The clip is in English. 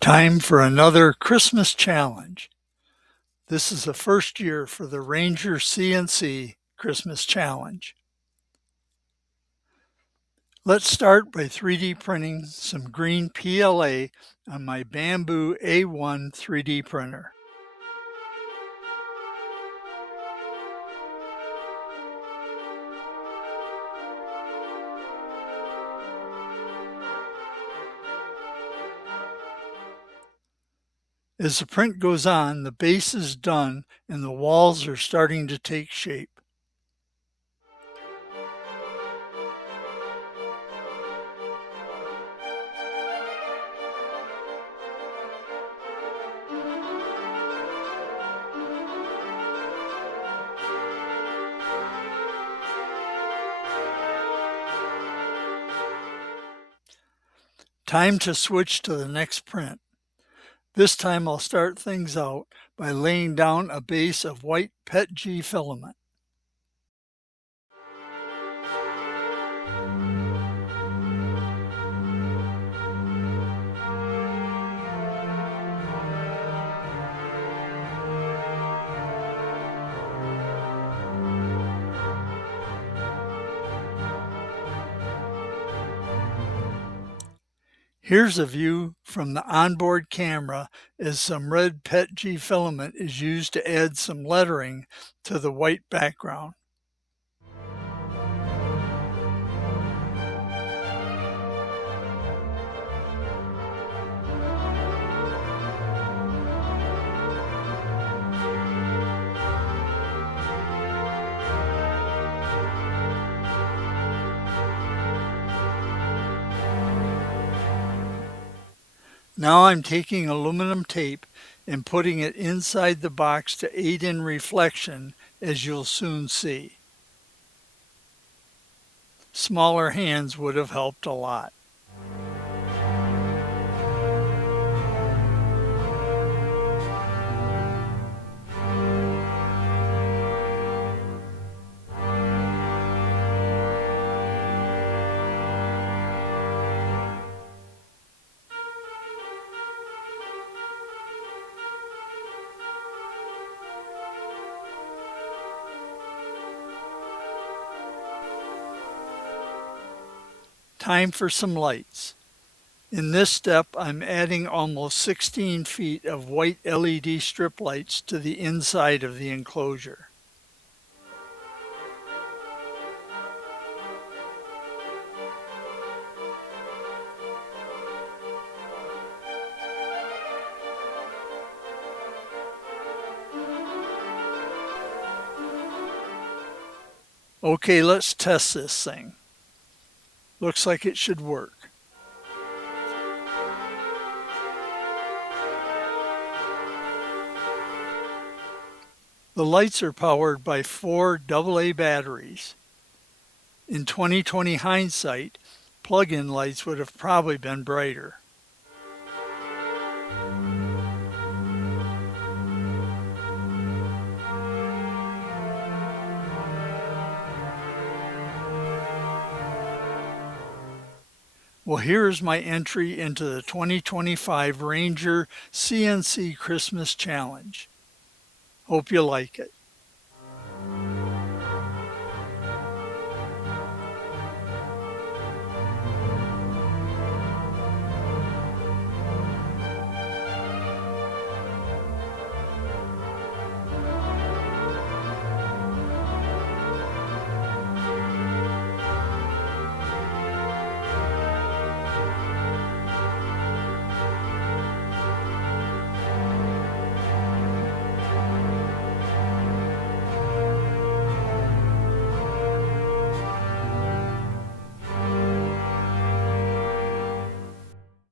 Time for another Christmas challenge. This is the first year for the Ranger CNC Christmas challenge. Let's start by 3D printing some green PLA on my Bamboo A1 3D printer. As the print goes on, the base is done and the walls are starting to take shape. Time to switch to the next print. This time I'll start things out by laying down a base of white PETG filament. Here's a view from the onboard camera as some red PETG filament is used to add some lettering to the white background. Now I'm taking aluminum tape and putting it inside the box to aid in reflection, as you'll soon see. Smaller hands would have helped a lot. Time for some lights. In this step, I'm adding almost 16 feet of white LED strip lights to the inside of the enclosure. Okay, let's test this thing. Looks like it should work. The lights are powered by 4 AA batteries. In 2020 hindsight, plug-in lights would have probably been brighter. Well, here's my entry into the 2025 Ranger CNC Christmas Challenge. Hope you like it.